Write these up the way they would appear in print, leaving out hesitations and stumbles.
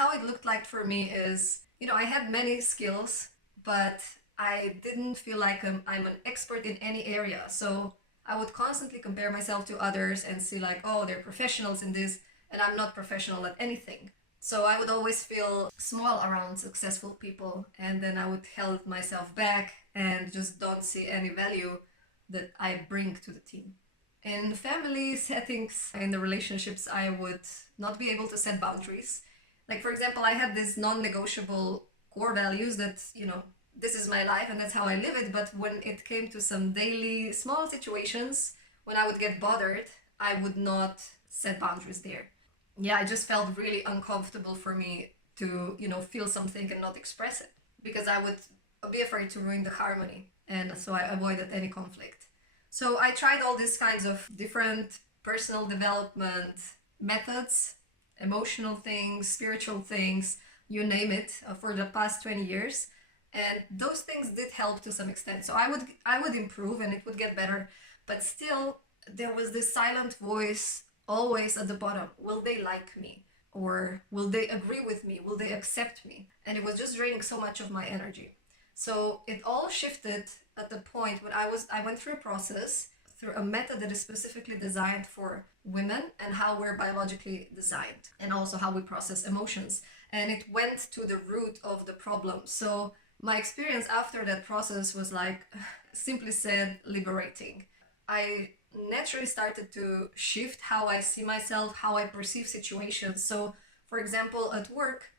how it looked like for me is, I had many skills, but I didn't feel like I'm an expert in any area. So I would constantly compare myself to others and see like, oh, they're professionals in this, and I'm not professional at anything. So I would always feel small around successful people, and then I would hold myself back and just don't see any value that I bring to the team. In family settings, in the relationships, I would not be able to set boundaries. Like, for example, I had these non negotiable core values that, this is my life and that's how I live it. But when it came to some daily small situations, when I would get bothered, I would not set boundaries there. Yeah, I just felt really uncomfortable for me to, feel something and not express it because I would be afraid to ruin the harmony. And so I avoided any conflict. So I tried all these kinds of different personal development methods, emotional things, spiritual things, you name it, for the past 20 years. And those things did help to some extent. So I would improve and it would get better. But still, there was this silent voice always at the bottom. Will they like me? Or will they agree with me? Will they accept me? And it was just draining so much of my energy. So it all shifted at the point when I went through a process, through a method that is specifically designed for women and how we're biologically designed, and also how we process emotions. And it went to the root of the problem. So my experience after that process was like, simply said, liberating. I naturally started to shift how I see myself, how I perceive situations. So, for example, at work,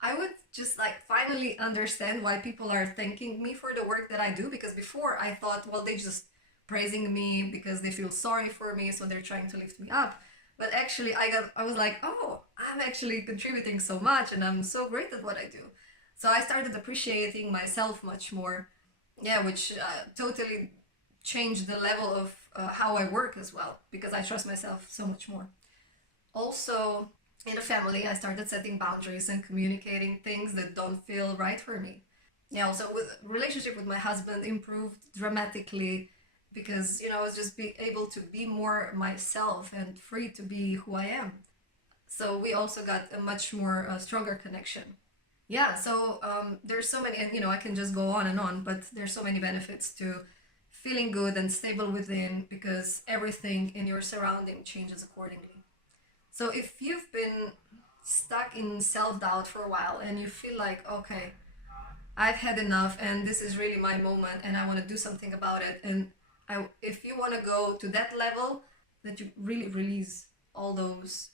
I would just like finally understand why people are thanking me for the work that I do, because before I thought, well, they just praising me because they feel sorry for me, so they're trying to lift me up. But actually I was like, oh, I'm actually contributing so much and I'm so great at what I do. So I started appreciating myself much more. Yeah, which totally changed the level of how I work as well, because I trust myself so much more. Also, in a family, I started setting boundaries and communicating things that don't feel right for me. Yeah, also with relationship with my husband improved dramatically because I was just be able to be more myself and free to be who I am. So we also got a much more stronger connection. Yeah, so there's so many, and I can just go on and on, but there's so many benefits to feeling good and stable within, because everything in your surrounding changes accordingly. So if you've been stuck in self-doubt for a while and you feel like, okay, I've had enough and this is really my moment and I want to do something about it, and if you want to go to that level that you really release all those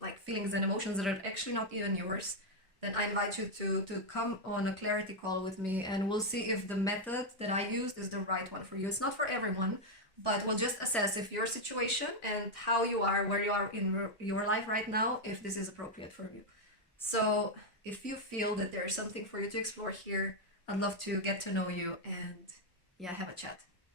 like feelings and emotions that are actually not even yours, then I invite you to come on a clarity call with me, and we'll see if the method that I used is the right one for you. It's not for everyone, but we'll just assess if your situation and how you are, where you are in your life right now, if this is appropriate for you. So if you feel that there's something for you to explore here, I'd love to get to know you and yeah, have a chat.